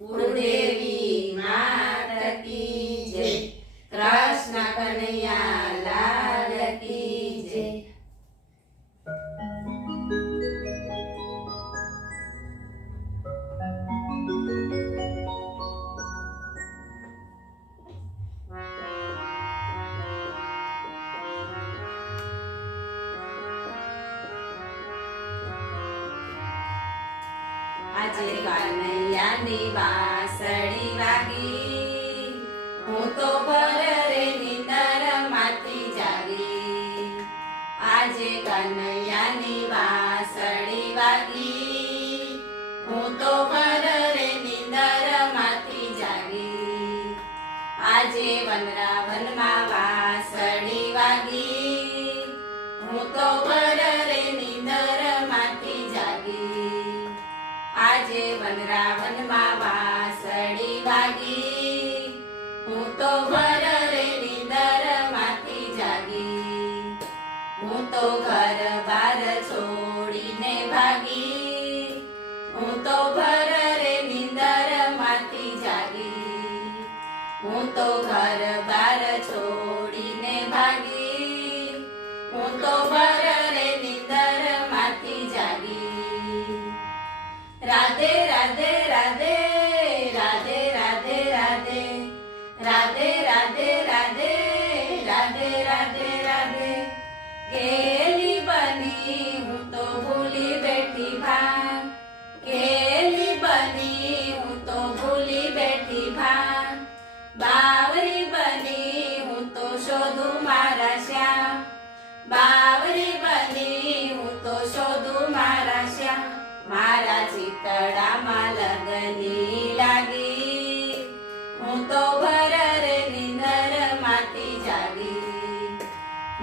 કુળદેવી માત કી જય, કૃષ્ણ કનૈયા લાલ કી જય. આજે કનૈયાની વાંસળી વાગી, હું તો ભર રે નિંદર માંથી જાગી. આજે કનૈયાની વાંસળી વાગી, હું તો ભર રે નિંદર માંથી જાગી. આજે વનરાવનમાં વાંસળી વાગી, હું તો ભર રે નિંદર માંથી જાગી. આજે વનરાવનમાં વાંસળી વાગી, હું તો ભર રે નિંદર માંથી જાગી. હું તો ઘર બાર છોડીને ભાગી, હું તો ભર રે નિંદર માંથી જાગી. હું તો ઘર બાર છોડીને ભાગી, હું તો ભર રે નિંદર માંથી જાગી. રાધે રાધે રાધે રાધે રાધે રાધે રાધે રાધે રાધે રાધે રાધે રાધે. કેલી બની હું તો ભૂલી બેઠી ભાન, કેલી બની હું તો ભૂલી બેઠી ભાન. બાવરી બની હું તો શોધું મારા શ્યામ, બાવરી બની હું તો શોધું મારા શ્યામ. મારા ચિતડામાં લગની લાગી, હું તો ભર રે નિંદર માંથી જાગી.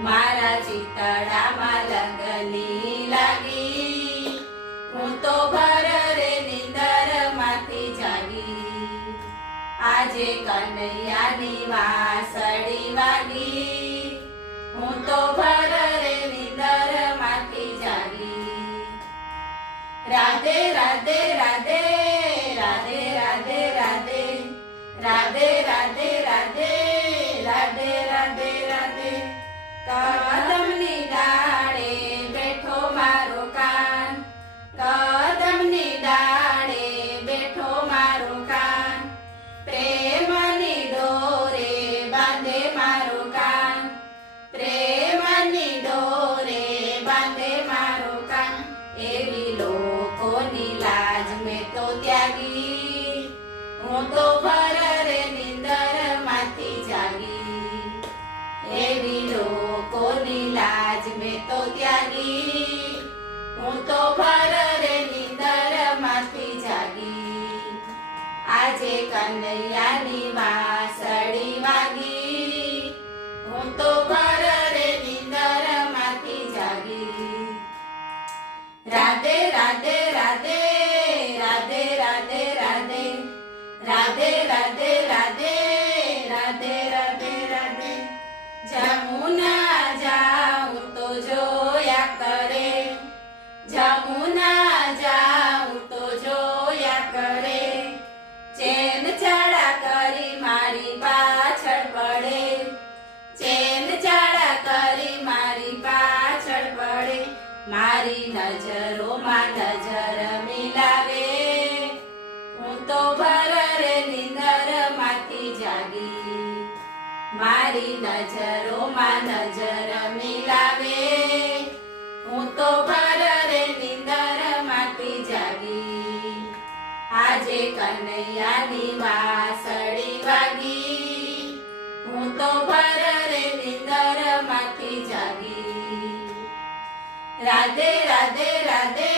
મારા ચિતડામાં લગની લાગી, હું તો ભર રે નિંદર માંથી જાગી. આજે કનૈયાની વાંસળી વાગી, હું તો ભર રે નિંદર માંથી જાગી. રાધે રાધે રાધે રાધે રાધે રાધે રાધે રાધે રાધે રાધે રાધે રાધે. કદમની ડાળે બેઠો મારો કાન, કદમની ડાળે બેઠો મારો કાન. પ્રેમની ડોરે બાંધે મારો કાન, પ્રેમની ડોરે બાંધે મારો કાન. એવી લોકોની લાજ મેં તો ત્યાગી, હું તો ભર રે નિંદર માંથી જાગી. એવી લોકોની લાજ મેં તો ત્યાગી, હું તો ભર રે નિંદર માંથી જાગી. આજે કનૈયાની વાંસળી વાગી, હું તો ભર રે નિંદર માંથી જાગી. રાધે રાધે રાધે રાધે રાધે રાધે રાધે રાધે રાધે રાધે રાધે રાધે. જમુના જાઉં તો જોયા કરે, જમુના જાઉં તો જોયા કરે. ચેન ચાળા કરી મારી પાછળ પડે, ચેન ચાળા કરી મારી પાછળ પડે. મારી નજરોમાં નજર મિલાવે, હું તો ભર રે નિંદર માંથી જાગી. મારી નજરોમાં નજર મિલાવે, હું તો ભર રે નિંદર માંથી જાગી. આજે કનૈયાની વાંસળી વાગી, હું તો ભર રે નિંદર માંથી જાગી. રાધે રાધે રાધે